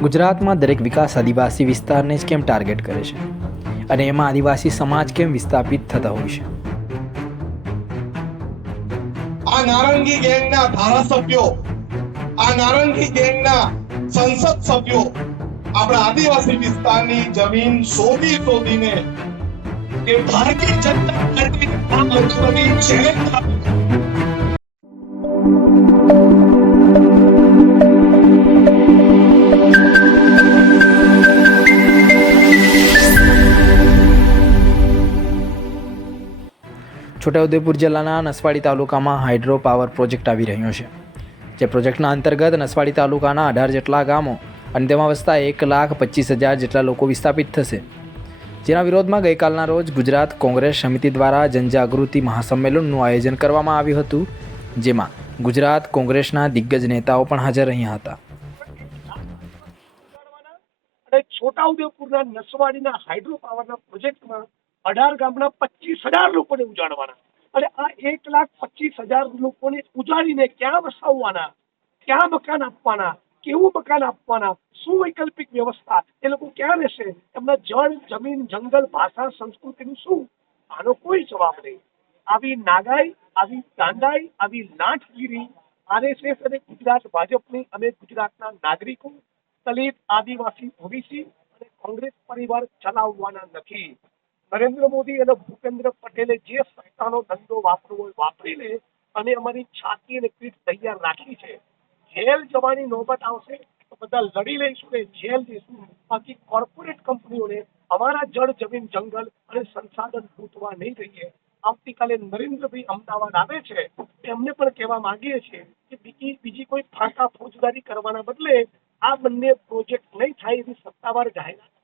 ગુજરાતમાં દરેક વિકાસ આદિવાસી વિસ્તારને જ કેમ ટાર્ગેટ કરે છે અને એમાં આદિવાસી સમાજ કેમ વિસ્થાપિત થતા હોય છે આ નારંગી ગેંગના ધારાસભ્યો, આ નારંગી ગેંગના સંસદ સભ્યો આપણા આદિવાસી વિસ્તારની જમીન શોધી શોધીને એ ભારતીય જનતા પાર્ટી આ આપી છે. છોટાઉદેપુર જિલ્લાના નસવાડી તાલુકામાં હાઇડ્રો પાવર પ્રોજેક્ટ આવી રહ્યો છે, જે પ્રોજેક્ટના અંતર્ગત નસવાડી તાલુકાના અઢાર જેટલા ગામો અને તેમાં વસતા એક લાખ પચીસ હજાર જેટલા લોકો વિસ્થાપિત થશે. જેના વિરોધમાં ગઈકાલના રોજ ગુજરાત કોંગ્રેસ સમિતિ દ્વારા જનજાગૃતિ મહાસંમેલનનું આયોજન કરવામાં આવ્યું હતું, જેમાં ગુજરાત કોંગ્રેસના દિગ્ગજ નેતાઓ પણ હાજર રહ્યા હતા. છોટાઉદેપુરના નસવાડીના હાઇડ્રો પાવરના પ્રોજેક્ટમાં અઢાર ગામના પચીસ હજાર લોકોને ઉજાડવાના. અને આ એક લાખ પચીસ હજાર લોકોને ઉજાડીને ક્યાં વસાવવાના? ક્યાં મકાન આપવાના? કેવું મકાન આપવાના? શું વૈકલ્પિક વ્યવસ્થા? એ લોકો ક્યાં રહેશે? એમના જળ, જમીન, જંગલ, ભાષા, સંસ્કૃતિનું શું? આનો કોઈ જવાબ નહીં. આવી નાગાઈ, આવી દાંડાઈ આવી લાંઠગીરી આરએસએસ અને ગુજરાત ભાજપની અને ગુજરાતના નાગરિકો, દલિત, આદિવાસી, ઓબીસી અને કોંગ્રેસ પરિવાર ચલાવવાના નથી. નરેન્દ્ર મોદી અને ભૂપેન્દ્ર પટેલે જે સત્તાનો ધંધો વાપરવો હોય વાપરી અને અમારી છાતી અને પીઠ તૈયાર રાખી છે, જેલ જવાની નોબત આવશે તો બધા લડી લઈશું ને જેલ જઈશું બાકી કોર્પોરેટ કંપનીઓને અમારા જળ, જમીન, જંગલ અને સંસાધન લૂંટવા નહીં દઈએ. આવતીકાલે નરેન્દ્રભાઈ અમદાવાદ આવે છે એમને પણ કહેવા માંગીએ છીએ કે બીજી બીજી કોઈ ફાંકા ફોજદારી કરવાના બદલે આ બંને પ્રોજેક્ટ નહીં થાય એવી સત્તાવાર જાહેરાત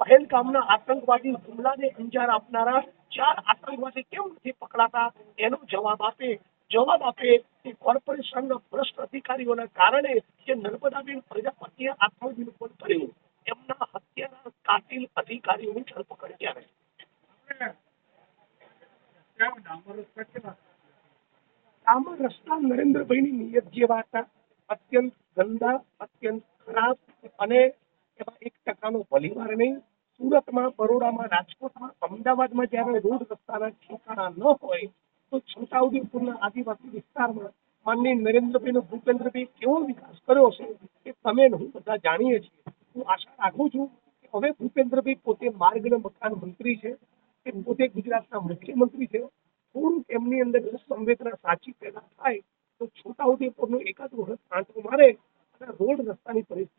પહેલગામના આતંકવાદી હુમલાને અંજાર આપનારા ચાર આતંકવાદી કેમ નથી પકડાતા? એનો જવાબ આપે. જવાબ આપે કે કોર્પોરેશનના ભ્રષ્ટ અધિકારીઓના કારણે જે નર્મદાબેન પ્રજાપતિએ આત્મવિલોપન કર્યું, એમના હત્યાના કાતિલ અધિકારીઓની ધરપકડ ક્યારે આમાં રસ્તા નરેન્દ્રભાઈની નિયત જેવા હતા, અત્યંત ગંદા, અત્યંત ખરાબ અને એમાં એક ટકાનો ભલીવાર નહીં સુરતમાં, બરોડામાં, રાજકોટમાં, અમદાવાદમાં જ્યારે રોડ રસ્તાના ઠેકાણા ન હોય, તો છોટાઉદેપુરના આદિવાસી વિસ્તારમાં માનની નરેન્દ્રભાઈ અને ભૂપેન્દ્રભાઈ કેવો વિકાસ કર્યો છે એ તમે હું બધા જાણીએ છીએ. હું આશા રાખું છું કે હવે ભૂપેન્દ્રભાઈ પોતે માર્ગ અને મકાન મંત્રી છે, એ પોતે ગુજરાતના મુખ્યમંત્રી છે. થોડુંક એમની અંદર સંવેદના સાચી પેદા થાય, તો છોટાઉદેપુરનો એકાદ વખત આંટો મારે અને રોડ રસ્તાની પરિસ્થિતિ